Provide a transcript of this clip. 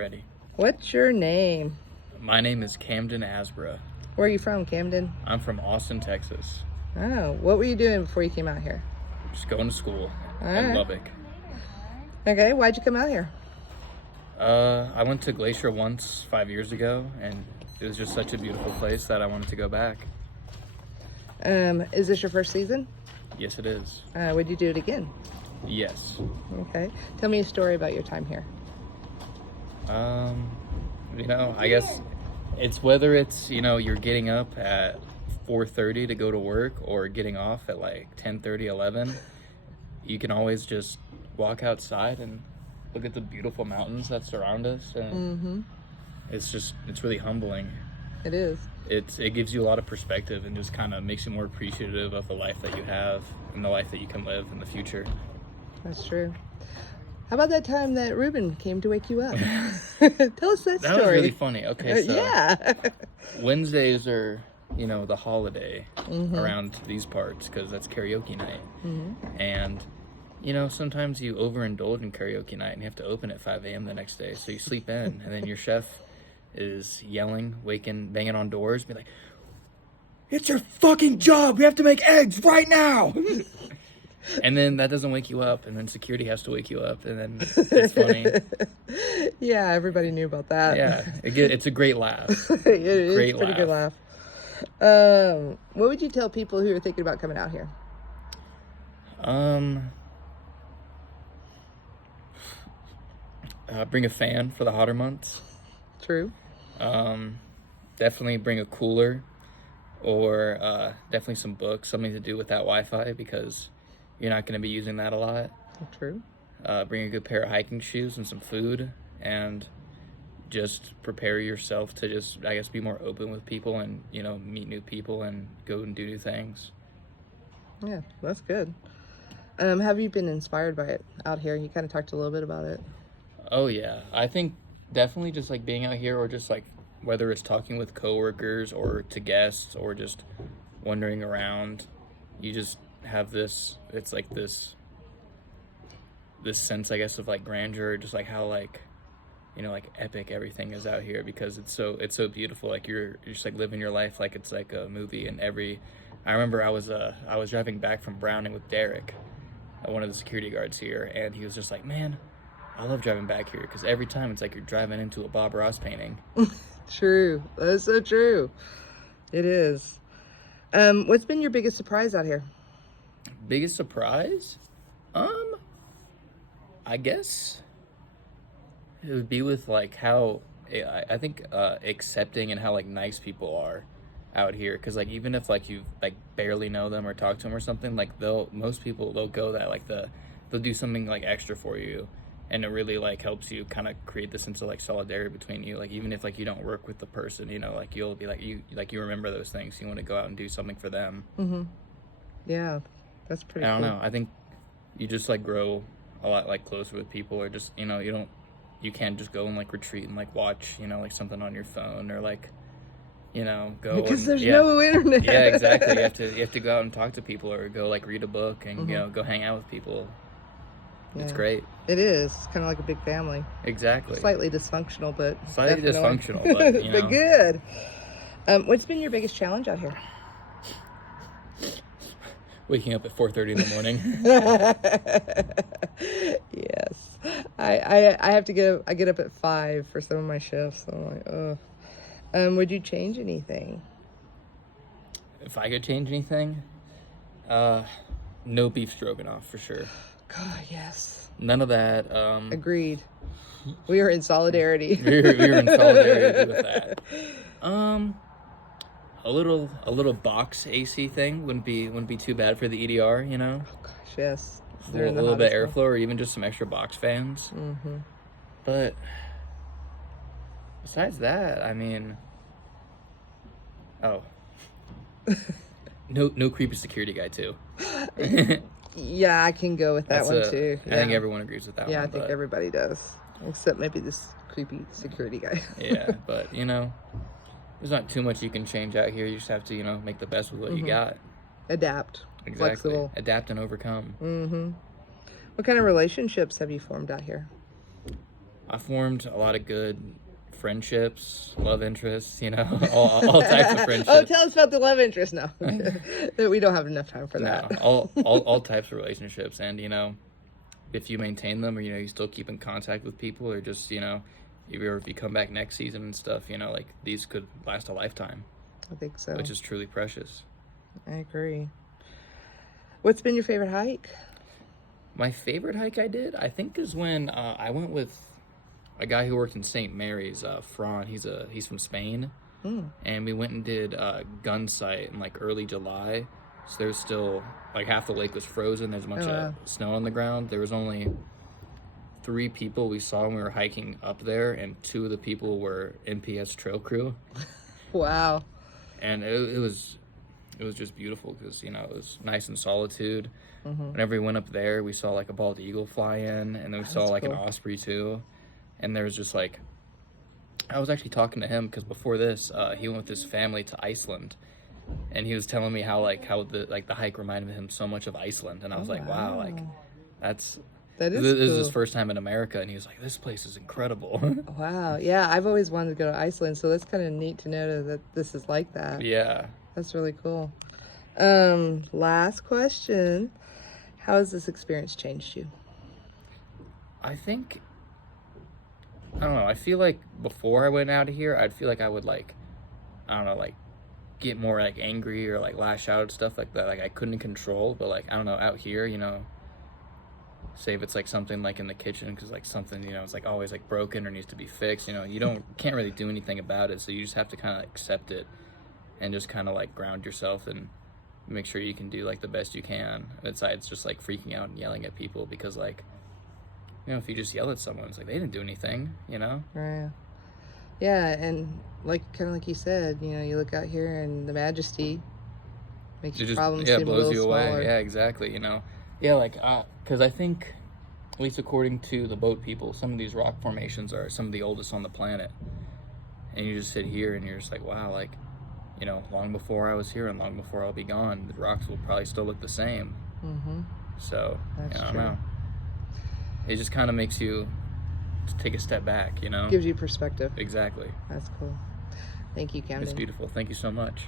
Ready. What's your name? My name is Camden Asbra. Where are you from, Camden? I'm from Austin, Texas. Oh, what were you doing before you came out here? Just going to school All in right. Lubbock. Okay, why'd you come out here? I went to Glacier once 5 years ago, and it was just such a beautiful place that I wanted to go back. Is this your first season? Yes, it is. Would you do it again? Yes. Okay. Tell me a story about your time here. I guess it's whether it's, you're getting up at 4:30 to go to work or getting off at like 10:30, 11. You can always just walk outside and look at the beautiful mountains that surround us, and it's really humbling. It is. It gives you a lot of perspective and just kind of makes you more appreciative of the life that you have and the life that you can live in the future. That's true. How about that time that Ruben came to wake you up? Tell us that story. That was really funny. Okay, so yeah. Wednesdays are, the holiday around these parts because that's karaoke night. And, sometimes you overindulge in karaoke night and you have to open at 5 a.m. the next day. So you sleep in, and then your chef is yelling, banging on doors, be like, "It's your fucking job. We have to make eggs right now." And then that doesn't wake you up, and then security has to wake you up, and then it's funny. Yeah, everybody knew about that. Yeah, it's a great laugh. It is Great a pretty good laugh. What would you tell people who are thinking about coming out here? Bring a fan for the hotter months. True. Definitely bring a cooler, or definitely some books, something to do with that Wi-Fi, because you're not going to be using that a lot. True. Bring a good pair of hiking shoes and some food, and just prepare yourself to just, I guess, be more open with people and, meet new people and go and do new things. Yeah, that's good. Have you been inspired by it out here? You kind of talked a little bit about it. Oh, yeah. I think definitely just, being out here, or just, whether it's talking with coworkers or to guests or just wandering around, you just have this, it's this sense, I guess, of, grandeur, just, how, epic everything is out here, because it's so beautiful. You're just, living your life like it's like a movie. And I remember I was driving back from Browning with Derek, one of the security guards here, and he was just like, "Man, I love driving back here, because every time it's like you're driving into a Bob Ross painting." True. That's so true. It is. What's been your biggest surprise out here? Biggest surprise? I guess it would be with how I think accepting and how nice people are out here, because even if you barely know them or talk to them or something, most people they'll go that they'll do something extra for you, and it really helps you kind of create this sense of solidarity between you, even if you don't work with the person, you'll be you remember those things, you want to go out and do something for them. Yeah, that's pretty cool. I don't know, I think you just grow a lot closer with people, or just you can't just go and retreat and watch something on your phone, or go, because there's no internet. Yeah, exactly. You have to go out and talk to people, or go read a book and go hang out with people. Yeah. It's great. It is. It's kind of like a big family. Exactly. Slightly dysfunctional, but slightly definitely. dysfunctional, but but good. What's been your biggest challenge out here? Waking up at 4:30 in the morning. Yes, I have to get. I get up at 5 for some of my shifts. So I'm like, ugh. Would you change anything? If I could change anything, no beef stroganoff for sure. God, yes. None of that. Agreed. We are in solidarity. we were in solidarity with that. A little box AC thing wouldn't be too bad for the EDR, Oh gosh, yes. A little bit of airflow, or even just some extra box fans. But besides that, I mean, no creepy security guy too. Yeah, I can go with that one too. I think everyone agrees with that one. Yeah, I think everybody does, except maybe this creepy security guy. Yeah, but there's not too much you can change out here. You just have to, make the best with what you got. Adapt. Exactly. Flexible. Adapt and overcome. What kind of relationships have you formed out here? I formed a lot of good friendships, love interests, all types of friendships. Oh, tell us about the love interest now. We don't have enough time for No, that. all types of relationships, and if you maintain them, or you still keep in contact with people, or just if you come back next season and stuff, like these could last a lifetime. I think so. Which is truly precious. I agree. What's been your favorite hike? My favorite hike I did, I think, is when I went with a guy who worked in St. Mary's, Fran. He's from Spain, and we went and did Gun Sight in like early July. So there's still like half the lake was frozen. There's a bunch of snow on the ground. There was only 3 people we saw when we were hiking up there, and 2 of the people were NPS trail crew. Wow. And it was just beautiful because it was nice in solitude. Whenever we went up there, we saw like a bald eagle fly in, and then we saw like an osprey too. And there was just like, I was actually talking to him because before this, he went with his family to Iceland, and he was telling me how the hike reminded him so much of Iceland, and I was like, wow, like that is this cool. is his first time in America, and he was like, this place is incredible. Wow. Yeah, I've always wanted to go to Iceland, so that's kind of neat to know that this is like that. Yeah. That's really cool. Last question. How has this experience changed you? I think, I don't know, I feel like before I went out of here, I'd feel like I would I don't know, get more angry or lash out at stuff like that, I couldn't control. But I don't know, out here, say if it's something in the kitchen, because something, it's always broken or needs to be fixed, you can't really do anything about it, so you just have to kind of accept it and just kind of ground yourself and make sure you can do the best you can, besides just freaking out and yelling at people, because if you just yell at someone, it's they didn't do anything, Right. Yeah, and kind of like you said, you look out here and the majesty makes your problems seem blows a little you smaller. away. Yeah, exactly. Yeah, because I think, at least according to the boat people, some of these rock formations are some of the oldest on the planet, and you just sit here and you're just wow, long before I was here and long before I'll be gone, the rocks will probably still look the same. So I don't know. It just kind of makes you take a step back, Gives you perspective. Exactly. That's cool. Thank you, Camden. It's beautiful. Thank you so much.